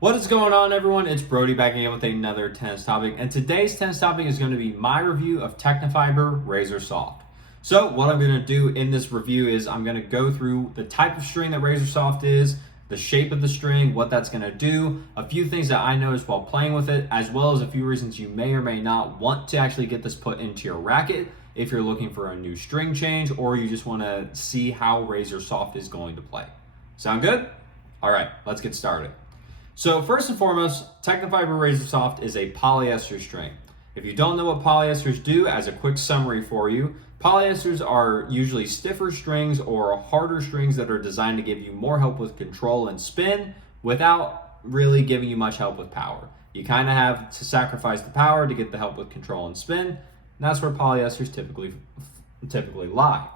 What is going on, everyone? It's Brody back again with another tennis topic, and today's tennis topic is going to be my review of Tecnifibre Razor Soft. So what I'm going to do in this review is I'm going to go through the type of string that Razor Soft is, the shape of the string, what that's going to do, a few things that I noticed while playing with it, as well as a few reasons you may or may not want to actually get this put into your racket if you're looking for a new string change or you just want to see how Razor Soft is going to play. Sound good? All right, let's get started. So first and foremost, Tecnifibre Razor Soft is a polyester string. If you don't know what polyesters do, as a quick summary for you, polyesters are usually stiffer strings or harder strings that are designed to give you more help with control and spin without really giving you much help with power. You kind of have to sacrifice the power to get the help with control and spin, and that's where polyesters typically lie.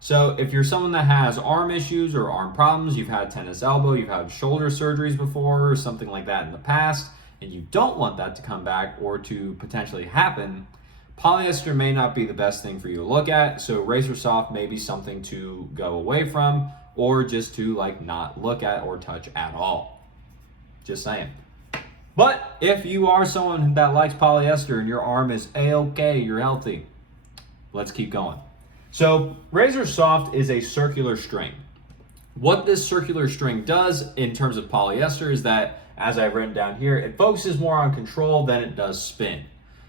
So if you're someone that has arm issues or arm problems, you've had tennis elbow, you've had shoulder surgeries before or something like that in the past, and you don't want that to come back or to potentially happen, polyester may not be the best thing for you to look at. So Razor Soft may be something to go away from or just to not look at or touch at all. Just saying. But if you are someone that likes polyester and your arm is a-okay, you're healthy, let's keep going. So Razor Soft is a circular string. What this circular string does in terms of polyester is that, as I've written down here, it focuses more on control than it does spin.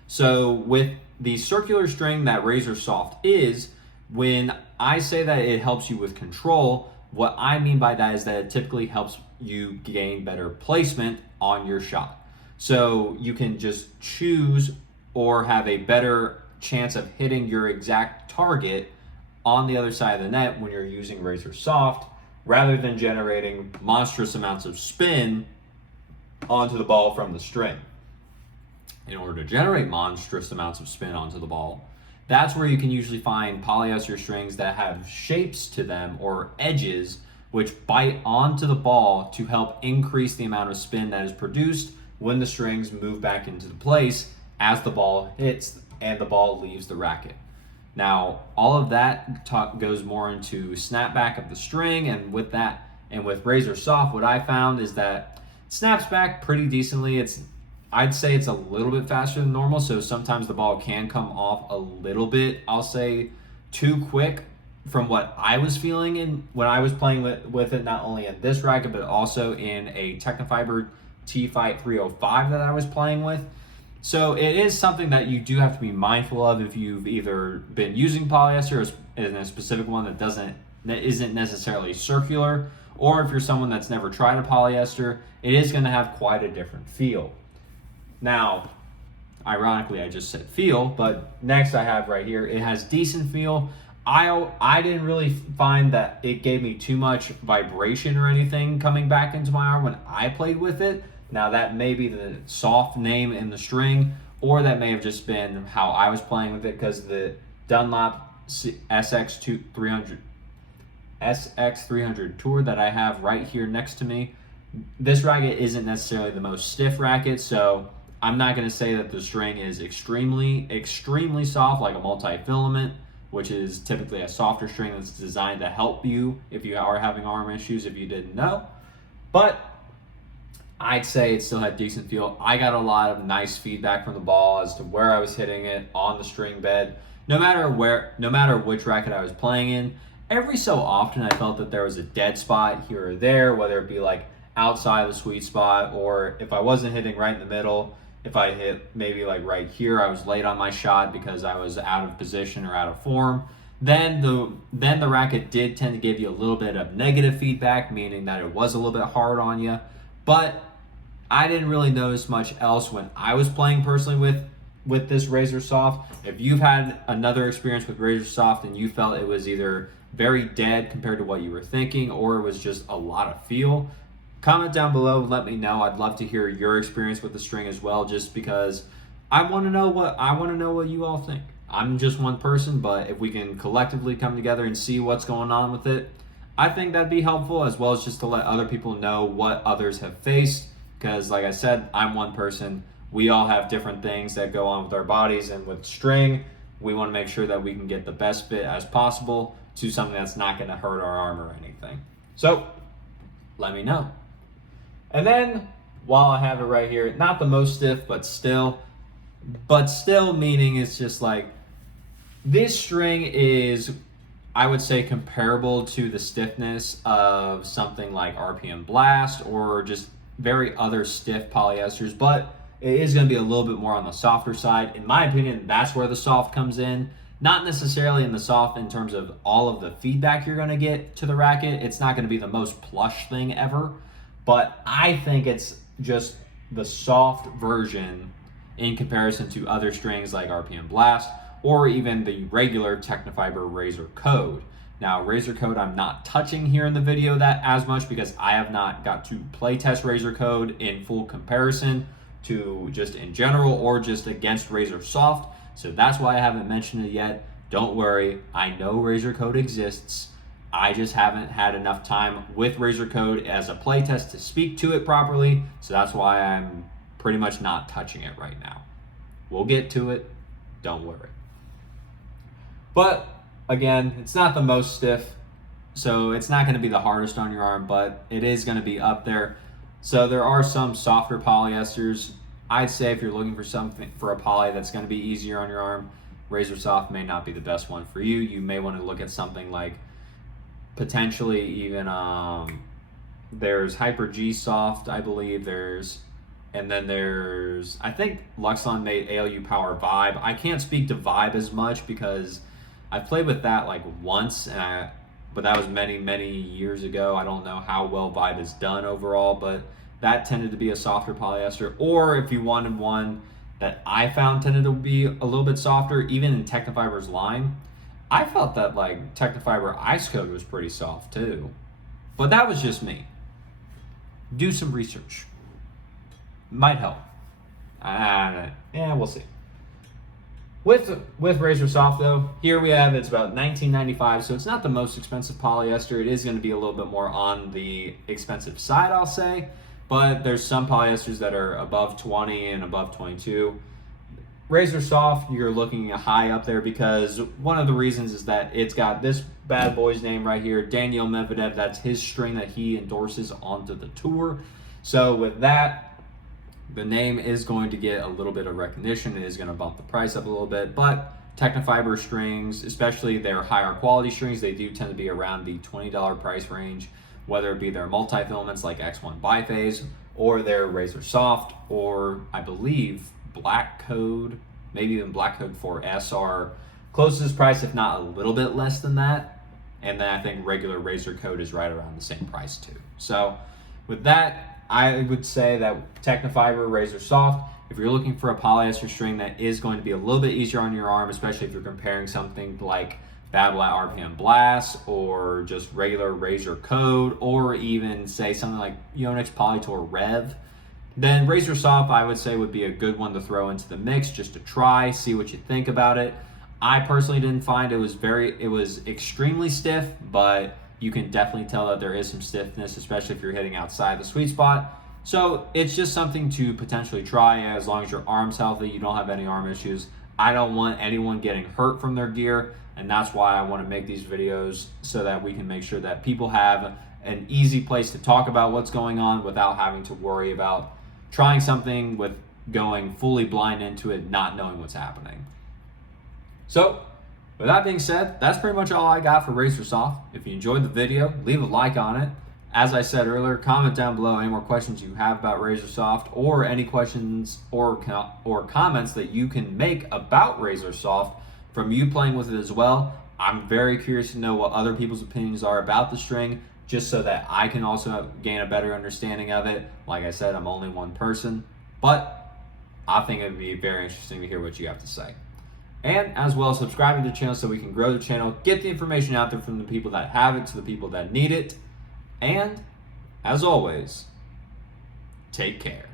So with the circular string that Razor Soft is, when I say that it helps you with control, what I mean by that is that it typically helps you gain better placement on your shot. So you can just choose or have a better chance of hitting your exact target on the other side of the net when you're using Razor Soft, rather than generating monstrous amounts of spin onto the ball from the string. In order to generate monstrous amounts of spin onto the ball, that's where you can usually find polyester strings that have shapes to them or edges which bite onto the ball to help increase the amount of spin that is produced when the strings move back into the place as the ball hits and the ball leaves the racket. Now, all of that goes more into snapback of the string, and with Razor Soft, what I found is that it snaps back pretty decently. I'd say it's a little bit faster than normal, so sometimes the ball can come off a little bit, I'll say, too quick from what I was feeling in when I was playing with it, not only in this racket, but also in a Tecnifibre T-Fight 305 that I was playing with. So it is something that you do have to be mindful of if you've either been using polyester in a specific one that isn't necessarily circular, or if you're someone that's never tried a polyester, it is going to have quite a different feel. Now, ironically, I just said feel, but next I have right here, it has decent feel. I didn't really find that it gave me too much vibration or anything coming back into my arm when I played with it. Now that may be the soft name in the string, or that may have just been how I was playing with it, because the Dunlop SX300 Tour that I have right here next to me, this racket isn't necessarily the most stiff racket, so I'm not going to say that the string is extremely soft like a multi-filament, which is typically a softer string that's designed to help you if you are having arm issues, if you didn't know. But I'd say it still had decent feel. I got a lot of nice feedback from the ball as to where I was hitting it on the string bed. No matter which racket I was playing in, every so often I felt that there was a dead spot here or there, whether it be outside the sweet spot, or if I wasn't hitting right in the middle, if I hit maybe right here, I was late on my shot because I was out of position or out of form. Then the racket did tend to give you a little bit of negative feedback, meaning that it was a little bit hard on you. But I didn't really notice much else when I was playing personally with this Razor Soft. If you've had another experience with Razor Soft and you felt it was either very dead compared to what you were thinking, or it was just a lot of feel, comment down below and let me know. I'd love to hear your experience with the string as well, just because I want to know what you all think. I'm just one person, but if we can collectively come together and see what's going on with it, I think that'd be helpful, as well as just to let other people know what others have faced. Because like I said, I'm one person. We all have different things that go on with our bodies, and with string, we want to make sure that we can get the best fit as possible to something that's not going to hurt our arm or anything. So let me know. And then while I have it right here, not the most stiff, but still meaning it's just like, this string is, I would say, comparable to the stiffness of something like RPM Blast or just very other stiff polyesters, but it is going to be a little bit more on the softer side. In my opinion, that's where the soft comes in. Not necessarily in the soft in terms of all of the feedback you're going to get to the racket. It's not going to be the most plush thing ever, but I think it's just the soft version in comparison to other strings like RPM Blast or even the regular Tecnifibre Razor Code. Now, Razor Code I'm not touching here in the video that as much because I have not got to play test Razor Code in full comparison to just in general or just against Razor Soft. So that's why I haven't mentioned it yet. Don't worry, I know Razor Code exists. I just haven't had enough time with Razor Code as a playtest to speak to it properly. So that's why I'm pretty much not touching it right now. We'll get to it, don't worry. But again, it's not the most stiff, so it's not going to be the hardest on your arm, but it is going to be up there. So there are some softer polyesters. I'd say if you're looking for something for a poly that's going to be easier on your arm, Razor Soft may not be the best one for you. You may want to look at something like potentially even there's Hyper G Soft, I believe and then there's, I think Luxon made ALU Power Vibe. I can't speak to Vibe as much because I played with that like once, but that was many years ago. I don't know how well Vibe is done overall, but that tended to be a softer polyester. Or if you wanted one that I found tended to be a little bit softer, even in Tecnifibre's line, I felt that like Tecnifibre Ice Code was pretty soft too. But that was just me. Do some research. Might help. Yeah, we'll see. With Razor Soft though, here we have, it's about $19.95, so it's not the most expensive polyester. It is going to be a little bit more on the expensive side, I'll say, but there's some polyesters that are above 20 and above 22. Razor Soft, you're looking high up there because one of the reasons is that it's got this bad boy's name right here, Danill Medvedev. That's his string that he endorses onto the tour. So with that, the name is going to get a little bit of recognition. It is going to bump the price up a little bit, but Tecnifibre strings, especially their higher quality strings, they do tend to be around the $20 price range, whether it be their multi-filaments like X1 Biphase or their Razor Soft, or I believe Black Code, maybe even Black Code 4S are closest price, if not a little bit less than that. And then I think regular Razor Code is right around the same price too. So with that, I would say that Tecnifibre Razor Soft, if you're looking for a polyester string that is going to be a little bit easier on your arm, especially if you're comparing something like Battle at RPM Blast or just regular Razor Code, or even say something like Yonex Polytour Rev, then Razor Soft I would say would be a good one to throw into the mix just to try, see what you think about it. I personally didn't find it was extremely stiff, but you can definitely tell that there is some stiffness, especially if you're hitting outside the sweet spot. So it's just something to potentially try as long as your arm's healthy, you don't have any arm issues. I don't want anyone getting hurt from their gear, and that's why I want to make these videos so that we can make sure that people have an easy place to talk about what's going on without having to worry about trying something with going fully blind into it, not knowing what's happening. So with that being said, that's pretty much all I got for Razor Soft. If you enjoyed the video, leave a like on it. As I said earlier, comment down below any more questions you have about Razor Soft, or any questions or comments that you can make about Razor Soft from you playing with it as well. I'm very curious to know what other people's opinions are about the string, just so that I can also gain a better understanding of it. Like I said, I'm only one person, but I think it would be very interesting to hear what you have to say. And as well, subscribe to the channel so we can grow the channel, get the information out there from the people that have it to the people that need it. And as always, take care.